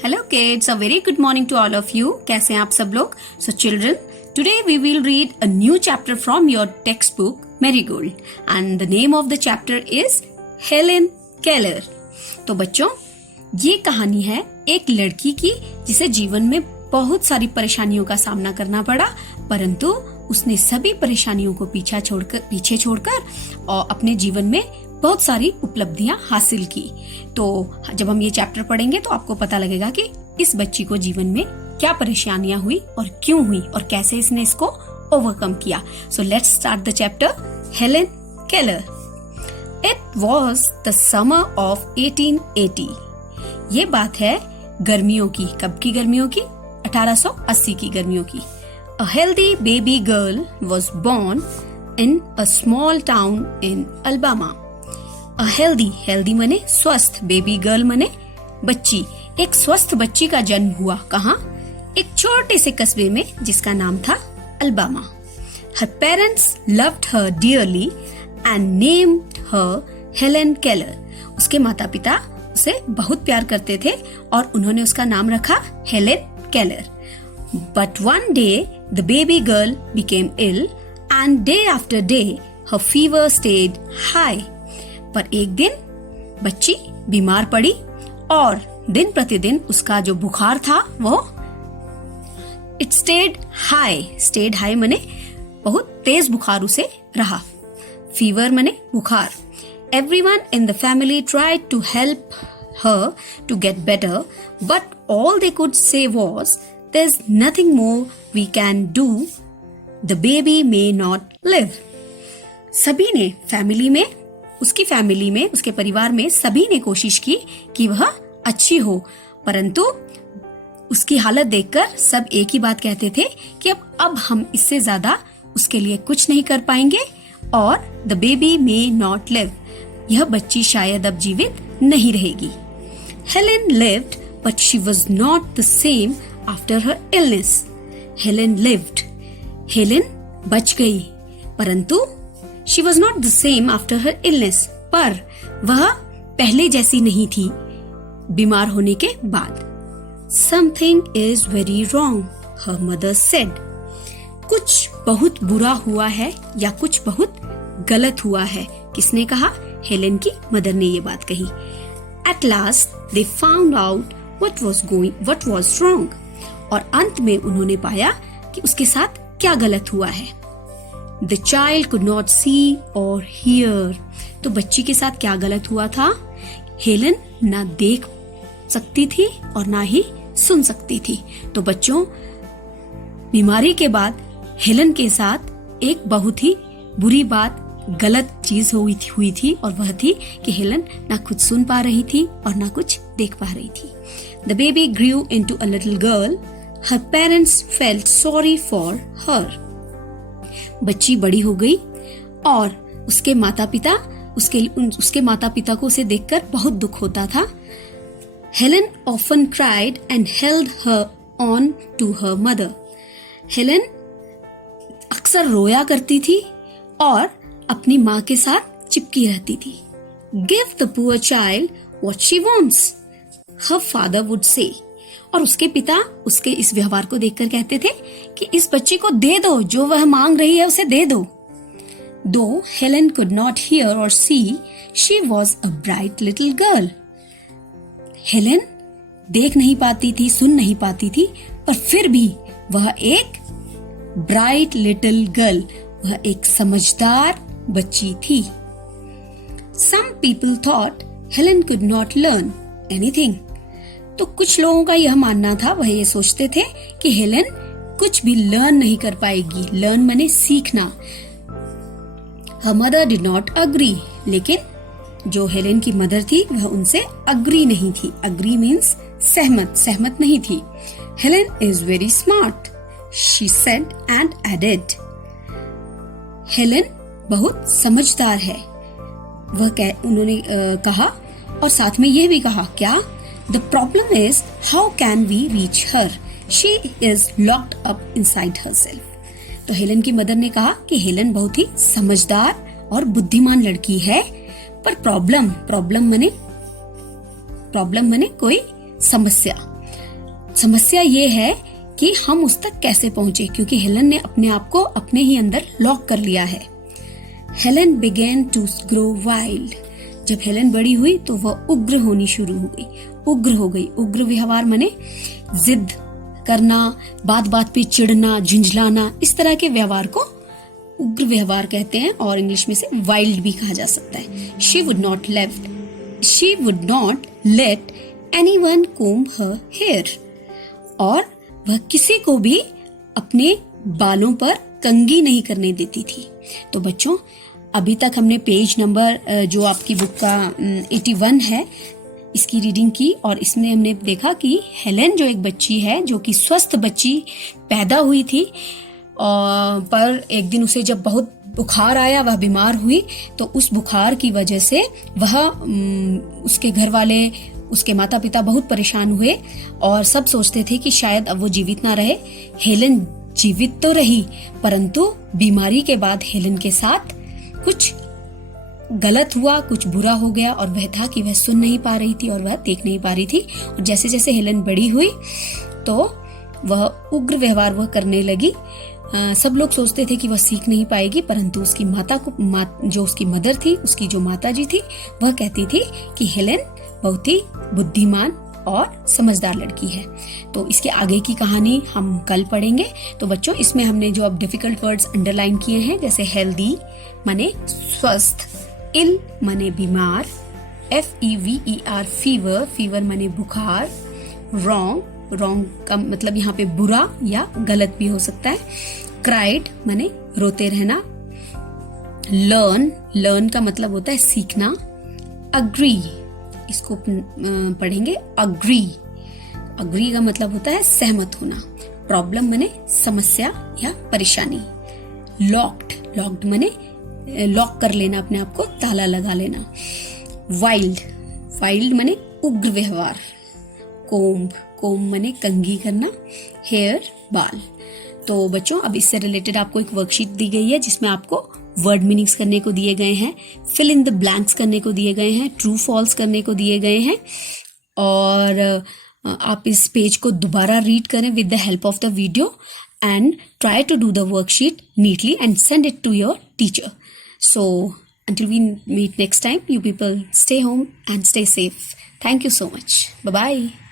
Hello kids, a very good morning to all of you. कैसे हैं आप सब लोग? So children, today we will read a new chapter from your textbook Marigold and the name of the chapter is Helen Keller. तो बच्चों, ये कहानी है एक लड़की की जिसे जीवन में बहुत सारी परेशानियों का सामना करना पड़ा, परंतु उसने सभी परेशानियों को पीछे छोड़कर और अपने जीवन में बहुत सारी उपलब्धियां हासिल की। तो जब हम ये चैप्टर पढ़ेंगे तो आपको पता लगेगा कि इस बच्ची को जीवन में क्या परेशानियां हुई और क्यों हुई और कैसे इसने इसको ओवरकम किया। So let's start the chapter Helen Keller. It was the summer of 1880। ये बात है गर्मियों की। कब की गर्मियों की? 1880 की गर्मियों की। A healthy baby girl was born in a small town in Alabama. A healthy मने स्वस्थ, baby girl मने बच्ची। एक स्वस्थ बच्ची का जन्म हुआ। कहाँ? एक छोटे से कस्बे में जिसका नाम था Alabama. Her parents loved her dearly and named her Helen Keller. उसके माता पिता उसे बहुत प्यार करते थे और उन्होंने उसका नाम रखा Helen Keller. But one day the baby girl became ill and day after day her fever stayed high. पर एक दिन बच्ची बीमार पड़ी और दिन प्रतिदिन उसका जो बुखार था वो it stayed high मने बहुत तेज बुखार उसे रहा। फीवर मने बुखार। Everyone in the family tried to help her to get better, but all they could say was, "There's nothing more we can do. The baby may not live." सभी ने उसके परिवार में सभी ने कोशिश की कि वह अच्छी हो, परंतु उसकी हालत देखकर सब एक ही बात कहते थे कि अब हम इससे ज्यादा उसके लिए कुछ नहीं कर पाएंगे और the baby may not live. यह बच्ची शायद अब जीवित नहीं रहेगी। Helen lived, but she was not the same after her illness. Helen lived. Helen बच गई, परंतु she was not the same after her illness. पर वह पहले जैसी नहीं थी बीमार होने के बाद। Something is very wrong, her mother said. कुछ बहुत बुरा हुआ है या कुछ बहुत गलत हुआ है। किसने कहा? हेलेन की मदर ने ये बात कही। At last they found out what was wrong. और अंत में उन्होंने पाया कि उसके साथ क्या गलत हुआ है। The child could not see or hear. तो बच्ची के साथ क्या गलत हुआ था? हेलेन ना देख सकती थी और ना ही सुन सकती थी। तो बच्चों, बीमारी के बाद हेलेन के साथ एक बहुत ही बुरी बात, गलत चीज हुई थी और वह थी कि हेलेन ना कुछ सुन पा रही थी और ना कुछ देख पा रही थी। The baby grew into a little girl. Her parents felt sorry for her. बच्ची बड़ी हो गई और उसके माता पिता को उसे देखकर बहुत दुख होता था। Helen often cried and held her on to her mother. Helen अक्सर रोया करती थी और अपनी माँ के साथ चिपकी रहती थी। Give the poor child what she wants, her father would say. और उसके पिता उसके इस व्यवहार को देखकर कहते थे कि इस बच्ची को दे दो, जो वह मांग रही है उसे दे दो। Though Helen could not hear or see, she was a bright little girl. Helen देख नहीं पाती थी, सुन नहीं पाती थी, पर फिर भी वह एक ब्राइट लिटिल गर्ल, वह एक समझदार बच्ची थी। Some people thought Helen could not learn anything. तो कुछ लोगों का यह मानना था, वह ये सोचते थे कि हेलेन कुछ भी लर्न नहीं कर पाएगी। लर्न माने सीखना। Her mother did not agree. लेकिन जो हेलेन की मदर थी वह उनसे अग्री नहीं थी। अग्री मीन्स सहमत नहीं थी। Helen is very smart, she said and added. Helen बहुत समझदार है, उन्होंने कहा और साथ में यह भी कहा, क्या? The problem is how can we reach her? She is locked up inside herself. तो हेलेन की मदर ने कहा कि हेलेन बहुत ही समझदार और बुद्धिमान लड़की है, पर प्रॉब्लम मने कोई समस्या। समस्या ये है कि हम उस तक कैसे पहुंचे, क्योंकि हेलन ने अपने आप को अपने ही अंदर लॉक कर लिया है। Helen began to grow wild। जब हेलन बड़ी हुई तो वह उग्र होनी शुरू हो गई। उग्र हो गई, उग्र व्यवहार माने जिद करना, बात बात पे चिढ़ना, झुंझलाना, इस तरह के व्यवहार को उग्र व्यवहार कहते हैं, और इंग्लिश में से वाइल्ड भी कहा जा सकता है। She would not let anyone comb her hair। और वह किसी को भी अपने बालों पर कंघी नहीं करने देती थी। तो बच्चों, अभी तक हमने पेज नंबर जो आपकी बुक का 81 है, इसकी रीडिंग की, और इसमें हमने देखा कि हेलेन जो एक बच्ची है, जो कि स्वस्थ बच्ची पैदा हुई थी, पर एक दिन उसे जब बहुत बुखार आया, वह बीमार हुई, तो उस बुखार की वजह से वह उसके घर वाले, उसके माता पिता बहुत परेशान हुए और सब सोचते थे कि शायद अब वो जीवित ना रहे। हेलेन जीवित तो रही, परंतु बीमारी के बाद हेलेन के साथ कुछ गलत हुआ, कुछ बुरा हो गया, और वह था कि वह सुन नहीं पा रही थी और वह देख नहीं पा रही थी। और जैसे जैसे हेलेन बड़ी हुई तो वह उग्र व्यवहार वह करने लगी। सब लोग सोचते थे कि वह सीख नहीं पाएगी, परंतु उसकी जो उसकी मदर थी, उसकी जो माता जी थी, वह कहती थी कि हेलेन बहुत ही बुद्धिमान और समझदार लड़की है। तो इसके आगे की कहानी हम कल पढ़ेंगे। तो बच्चों, इसमें हमने जो अब डिफिकल्ट वर्ड्स अंडरलाइन किए हैं, जैसे हेल्दी माने स्वस्थ, इल माने बीमार, FEVER फीवर माने बुखार, रॉन्ग का मतलब यहाँ पे बुरा या गलत भी हो सकता है, क्राइड माने रोते रहना, लर्न का मतलब होता है सीखना, अग्री, इसको पढ़ेंगे अग्री का मतलब होता है सहमत होना, प्रॉब्लम माने समस्या या परेशानी, लॉक्ड माने लॉक कर लेना, अपने आप को ताला लगा लेना, वाइल्ड माने उग्र व्यवहार, कोम्ब माने कंघी करना, हेयर बाल। तो बच्चों, अब इससे रिलेटेड आपको एक वर्कशीट दी गई है जिसमें आपको वर्ड मीनिंग्स करने को दिए गए हैं, फिल इन द ब्लैंक्स करने को दिए गए हैं, ट्रू फॉल्स करने को दिए गए हैं, और आप इस पेज को दोबारा रीड करें with the help of the video and try to do the worksheet neatly and send it to your teacher. So until we meet next time, you people stay home and stay safe. Thank you so much. Bye bye.